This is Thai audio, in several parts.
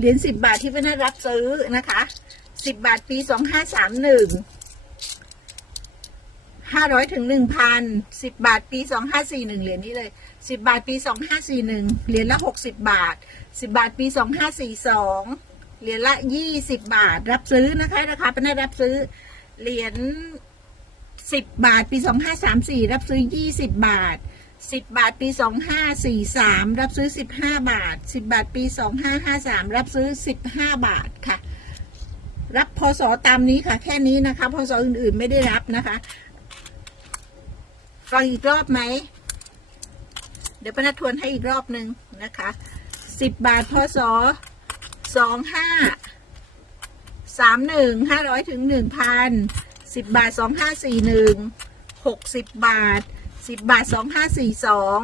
เหรียญสิบบาทที่ป้านรับซื้อนะคะสิบบาทปีสองห้าสามหนึ่งห้าร้อยถึงหนึ่งพันสิบบาทปีสองห้าสี่หนึ่งเหรียญนี้เลยสิบบาทปีสองห้าสี่หนึ่งเหรียญละหกสิบบาทสิบบาทปีสองห้าสี่สองเหรียญละยี่สิบบาทรับซื้อนะคะราคาป้านรับซื้อเหรียญสิบบาทปีสองห้าสามสี่รับซื้อยี่สิบบาท สิบบาทปีสองห้าสี่สามรับซื้อสิบห้าบาทสิบบาทปีสองห้าห้าสามรับซื้อสิบห้าบาทค่ะ รับพศตามนี้ค่ะ แค่นี้นะคะพศอื่นๆไม่ได้รับนะคะฟังอีกรอบไหม เดี๋ยวปนัดทวนให้อีกรอบหนึ่งนะคะสิบบาทพศสองห้าสามหนึ่งห้าร้อยถึงหนึ่งพันสิบบาทสองห้าสี่หนึ่งหกสิบบาท สิบบาทสองห้าสี่สอง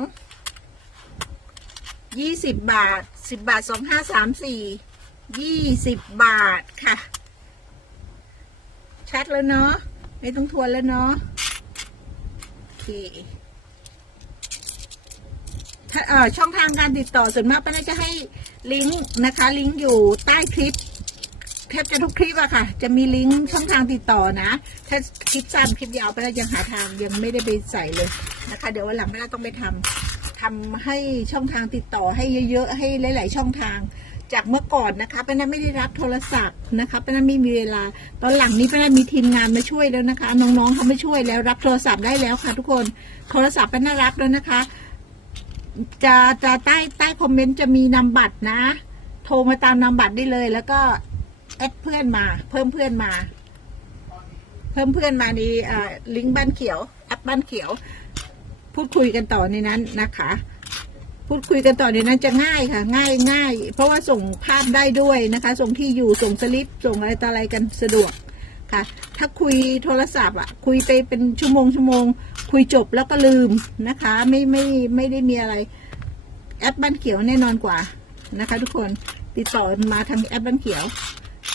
ยี่สิบบาทสิบบาทสองห้าสามสี่ยี่สิบบาทค่ะ ชัดแล้วเนาะไม่ต้องทวนแล้วเนาะโอเคช่องทางการติดต่อส่วนมากป้าน่าจะให้ลิงก์นะคะ ลิงก์อยู่ใต้คลิป แทบจะทุกคลิปอะค่ะ จะมีลิงก์ช่องทางติดต่อนะ ถ้าคลิปสั้นคลิปยาวไป้าน่ายังหาทางยังไม่ได้ไปใส่เลยนะคะ เดี๋ยววันหลังป้าน่ต้องไปทำทำให้ช่องทางติดต่อให้เยอะๆให้หลาย ๆ ช่องทาง จากเมื่อก่อนนะคะป้านาไม่ได้รับโทรศัพท์นะคะป้านาไม่มีเวลา ตอนหลังนี้ป้านามีทีมงานมาช่วยแล้วนะคะ น้องๆเขามาช่วยแล้วรับโทรศัพท์ได้แล้วค่ะ ทุกคนโทรศัพท์ป้านารับแล้วนะคะ จะจะใต้ใต้คอมเมนต์จะมีนามบัตรนะ โทรมาตามนามบัตรได้เลยแล้วก็ แอดเพื่อนมา เพิ่มเพื่อนมา เพิ่มเพื่อนมาในอ่าลิงก์บ้านเขียวแอปบ้านเขียว พูดคุยกันต่อในนั้นนะคะ พูดคุยกันต่อในนั้นจะง่ายค่ะ ง่ายง่ายเพราะว่าส่งภาพได้ด้วยนะคะ ส่งที่อยู่ส่งสลิปส่งอะไรต่ออะไรกันสะดวกค่ะ ถ้าคุยโทรศัพท์อะ คุยไปเป็นชั่วโมงชั่วโมง คุยจบแล้วก็ลืมนะคะ ไม่ไม่ไม่ได้มีอะไร แอปบ้านเขียวแน่นอนกว่านะคะ ทุกคนติดต่อมาทางแอปบ้านเขียว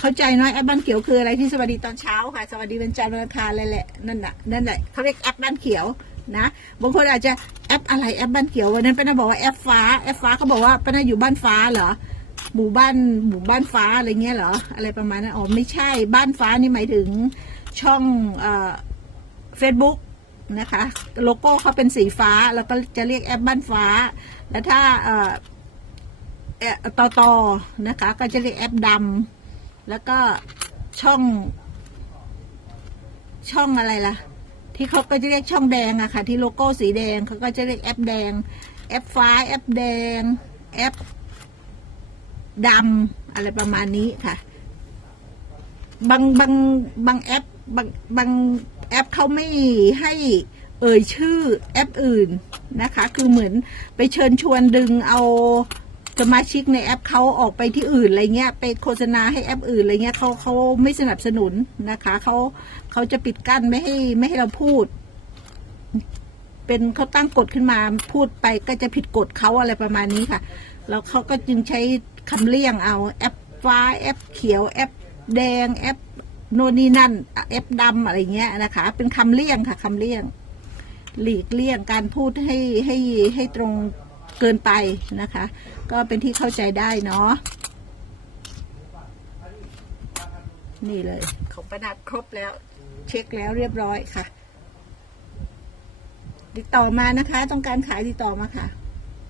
เข้าใจน้อยแอปบ้านเขียวคืออะไรที่สวัสดีตอนเช้าค่ะ สวัสดีวันจันทร์วันอังคารอะไรแหละนั่นแหละนั่นแหละเขาเรียกแอปบ้านเขียวนะบางคนอาจจะแอปอะไรแอปบ้านเขียววันนั้นป้านาบอกว่าแอปฟ้าแอปฟ้าเขาบอกว่าป้านาอยู่บ้านฟ้าเหรอหมู่บ้านหมู่บ้านฟ้าอะไรเงี้ยเหรออะไรประมาณนั้นอ๋อไม่ใช่บ้านฟ้านี่หมายถึงช่องเอ่อเฟซบุ๊กนะคะโลโก้เขาเป็นสีฟ้าแล้วก็จะเรียกแอปบ้านฟ้า แล้วถ้าเออเอ่อต่อต่อนะคะ ก็จะเรียกแอปดำ แล้วก็ช่องช่องอะไรล่ะ ที่เขาก็จะเรียกช่องแดงอะค่ะ ที่โลโก้สีแดงเขาก็จะเรียกแอปแดง แอปฟ้าแอปแดง แอปดำอะไรประมาณนี้ค่ะ บางบางบางแอปบางบางแอปเขาไม่ให้เอ่ยชื่อแอปอื่นนะคะ คือเหมือนไปเชิญชวนดึงเอา สมาชิกในแอปเขาออกไปที่อื่นอะไรเงี้ยไปโฆษณาให้แอปอื่นอะไรเงี้ยเขาเขาไม่สนับสนุนนะคะเขาเขาจะปิดกั้นไม่ให้ไม่ให้เราพูด เป็นเขาตั้งกฎขึ้นมาพูดไปก็จะผิดกฎเขาอะไรประมาณนี้ค่ะ แล้วเขาก็จึงใช้คำเลี่ยงเอาแอปฟ้าแอปเขียวแอปแดงแอปโน่นนี่นั่นแอปดำอะไรเงี้ยนะคะ เป็นคำเลี่ยงค่ะคำเลี่ยง หลีกเลี่ยงการพูดให้ให้ให้ตรง เกินไปนะคะ ก็เป็นที่เข้าใจได้เนาะนี่เลย ของประดับครบแล้ว เช็คแล้วเรียบร้อยค่ะ ติดต่อมานะคะ ต้องการขายติดต่อมาค่ะ